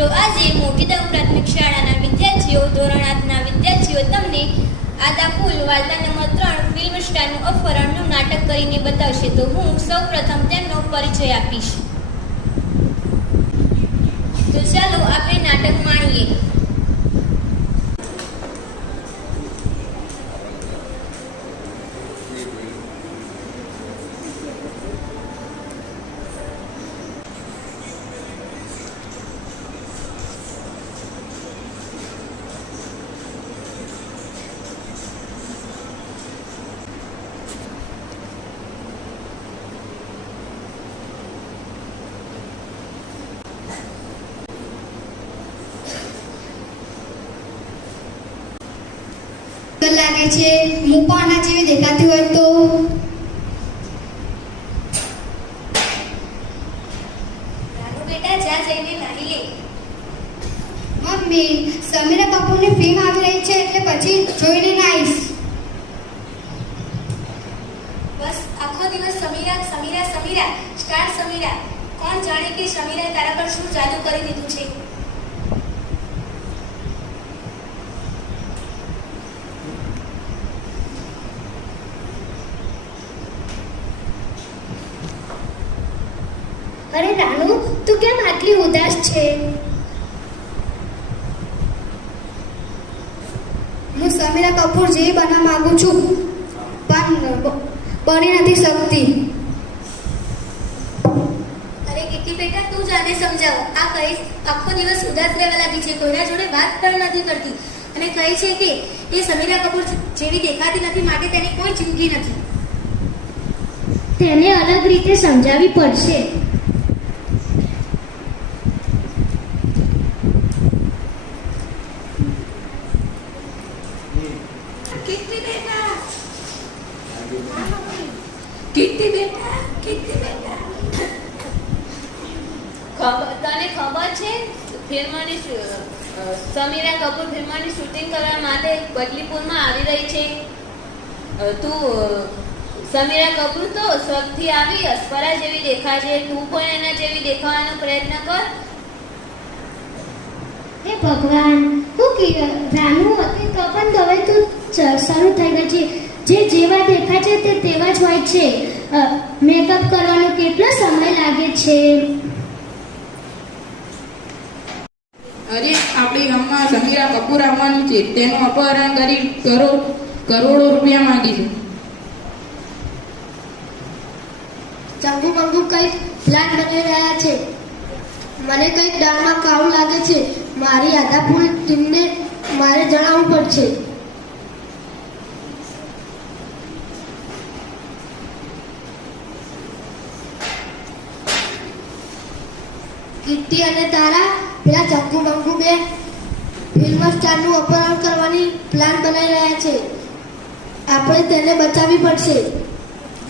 મિત્રો, આજે મોટીદમ પ્રાથમિક શાળાના વિદ્યાર્થીઓ, ધોરણ 8ના વિદ્યાર્થીઓ તમને આદા ફૂલ વાર્તા નંબર 3 ફિલ્મ સ્ટારનું અપહરણનું નાટક કરીને બતાવશે. તો હું સૌપ્રથમ તેમનો પરિચય આપીશ. તો ચાલો આપણે નાટક માણીએ. લાગે છે હું પણ આના જેવી દેખાતી હોય તો રાનુ બેટા, જા જઈને નાહી લે. મમ્મી, સમીરા કપૂરની ફિલ્મ આવી રહી છે એટલે પછી જોઈને નાઈશ. બસ આખો દિવસ સમીરા સમીરા સમીરા, સ્ટાર સમીરા. કોણ જાણે કે સમીરાએ તારા પર શું જાદુ કરી દીધું છે. અરે રાનુ, તું કેમ આટલી ઉદાસ છે? હું સમીરા કપૂર જેવી બનવા માંગુ છું પણ બની નથી શકતી. અરે કીર્તિ બેટા, તું જાને સમજાવ. આ કઈ આખો દિવસ ઉદાસ રહેવા લાગી છે, કોઈના જોડે વાત પણ નથી કરતી અને કહે છે કે એ સમીરા કપૂર જેવી દેખાતી નથી, માટે તેની કોઈ જિંદગી નથી. તેને અલગ રીતે સમજાવવી પડશે. તને ખબર છે ફિલ્મની સમીરા કપૂર ફિલ્મની શૂટિંગ કરવા માટે બદલીપુરમાં આવી રહી છે. તું સમીરા કપૂર તો સૌથી આવી અસ્પરા જેવી દેખાય છે. તું પણ એના જેવી દેખાવાનો પ્રયત્ન કર. હે ભગવાન, હું રાનુ હતી તો પણ હવે તું શરૂ થઈ ગઈ છે. જે જેવા દેખાય છે તે તેવા જ હોય છે. મેકઅપ કરવાનો કેટલો સમય લાગે છે? અરે, આપણી ગામમાં સમીરા કપૂર આવવાની છે. તેનું અપહરણ કરી કરોડો રૂપિયા માંગી છે. ચંગુ મંગુ કઈક પ્લાન બની રહ્યા છે. મને કઈક દાળમાં કાળું લાગે છે. મારી આદા ફૂલ ટીમને મારે જણાવવું પડશે. કીર્તિ અને તારા પેલા ચંગુ મંગુ બે ફિલ્મ સ્ટારનું અપહરણ કરવાની પ્લાન બનાવી રહ્યા છે. આપણે તેને બચાવવી પડશે.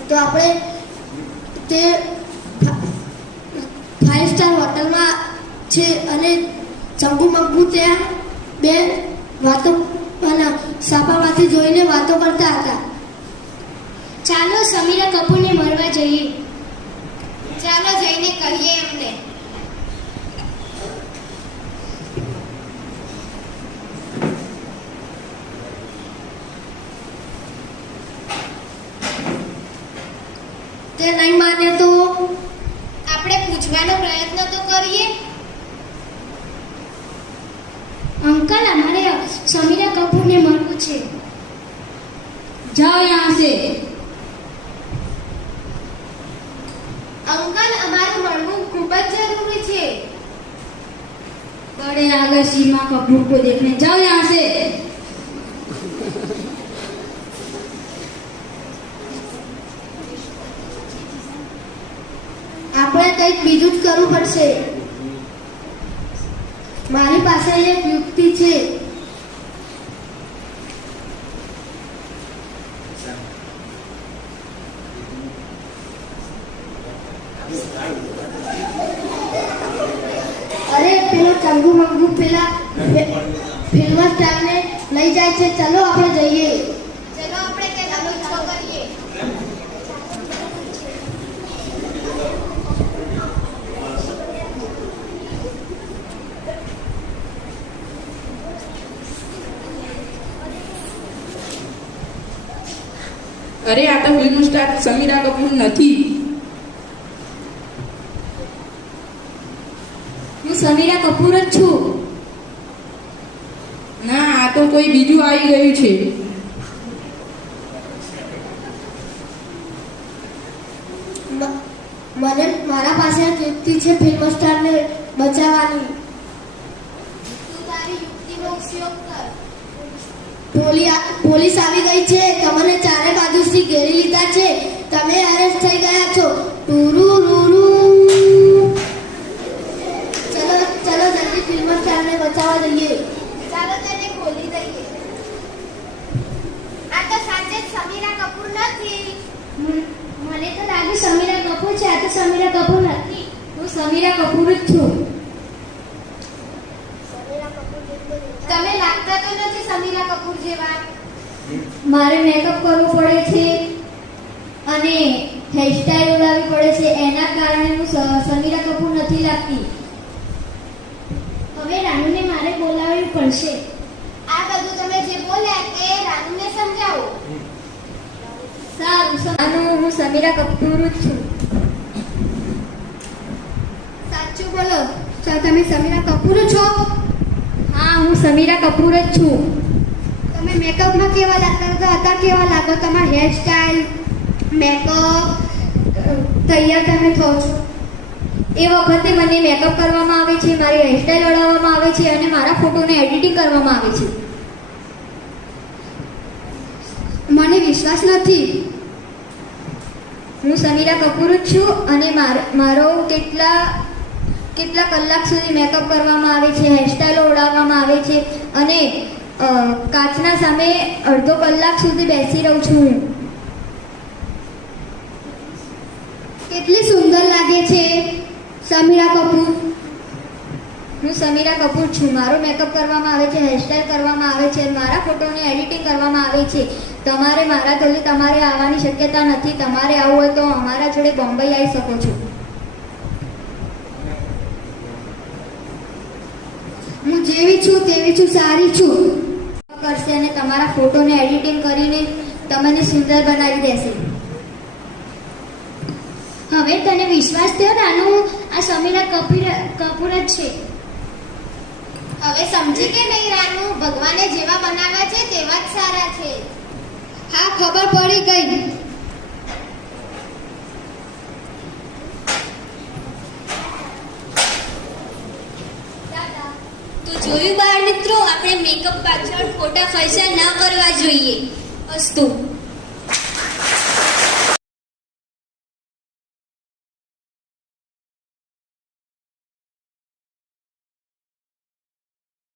તો આપણે તે 5 સ્ટાર હોટલમાં છે અને ચંગુ મંગુ ત્યાં બે વાતો સાપામાંથી જોઈને વાતો કરતા હતા. ચાલો સમીરા કપૂરને મળવા જઈએ. ચાલો જઈને કહીએ એમને. તે નહીં માને તો આપણે પૂછવાનો પ્રયત્ન તો કરીએ. અંકલ, અમારે સમીરા કપૂરને મળવું છે. જાઓ યહાં સે. અંકલ, અમારું મળવું ખૂબ જ જરૂરી છે. बड़े आ गए सीमा कपूर को देखने. जाओ यहाँ से. આપણે કંઈક બીજું જ કરવું પડશે. મારી પાસે એક યુક્તિ છે. અરે, પેલો ચંગુ મંગુ પેલા ફિલ્મ સ્ટારને લઈ જાય છે. ચલો આપણે જઈએ. ચલો આપણે તેનો પીછો કરીએ. અરે આ તો ફિલ્મ સ્ટાર સમીરા કપૂર નથી. હું સમીરા કપૂર જ છું. ના, આ તો કોઈ બીજું આવી ગયું છે. મને મારા પાસે એક યુક્તિ છે ફિલ્મ સ્ટારને બચાવવાની. તું તારી યુક્તિનો ઉપયોગ કર. પોલીસ આવી ગઈ છે. તમને ચારે બાજુથી ઘેરી લીધા છે. તમે અરેસ્ટ થઈ ગયા છો. ટુરુરુરુ. ચલો જલ્દી ફિલ્મ સ્ટારને બચાવવા જઈએ. ચાલો તેને ખોલી દઈએ. આ તો સાચે જ સમીરા કપૂર નથી. મને તો લાગે સમીરા કપૂર છે. આ તો સમીરા કપૂર નથી. હું સમીરા કપૂર જ છું. તમે લાગતા તો નથી સમીરા કપૂર જેવા. મારે મેકઅપ કરવો પડે છે અને હેરસ્ટાઈલ ઉડાવવી પડે છે. એના કારણે હું સમીરા કપૂર નથી લાગતી. હવે રાનુને મારે બોલાવવી પડશે. આ બધું તમે જે બોલ્યા તે રાનુને સમજાવો. સારું, હું સમીરા કપૂર જ છું. સાચું બોલો. તમે સમીરા કપૂર છો? હા, હું સમીરા કપૂર જ છું. તમે મેકઅપમાં કેવા લાગતા હતા? અત્યારે કેવા લાગો? તમારા હેરસ્ટાઈલ, મેકઅપ, તૈયાર તમે થો છો. એ વખતે મને મેકઅપ કરવામાં આવે છે, મારી હેરસ્ટાઈલ વડાવવામાં આવે છે અને મારા ફોટોને એડિટિંગ કરવામાં આવે છે. મને વિશ્વાસ નથી. હું સમીરા કપૂર જ છું અને મારો કેટલા કલાક સુધી મેકઅપ કરવામાં આવે છે, હેરસ્ટાઈલો ઉડાવવામાં આવે છે અને કાચના સામે અડધો કલાક સુધી બેસી રહું છું. કેટલી સુંદર લાગે છે સમીરા કપૂર. હું સમીરા કપૂર છું. મારો મેકઅપ કરવામાં આવે છે, હેરસ્ટાઈલ કરવામાં આવે છે, મારા ફોટોને એડિટિંગ કરવામાં આવે છે. તમારે મારા જોડે તમારે આવવાની શક્યતા નથી. તમારે આવવું હોય તો અમારા જોડે બોમ્બે આવી શકો છો. હું જેવી છું તેવી છું, સારી છું કરશે અને તમારા ફોટોને એડિટિંગ કરીને તમને સુંદર બનાવી દેશે. હવે તને વિશ્વાસ થયો રાનુ? આ સમીરા કપૂર જ છે. હવે સમજી કે નહીં રાનુ? ભગવાને જેવા બનાવ્યા છે તેવા જ સારા છે. હા, ખબર પડી ગઈ. તો જોયું બાળ મિત્રો, આપણે મેકઅપ પાછળ ખોટા ખર્ચા ના કરવા જોઈએ. અસ્તુ.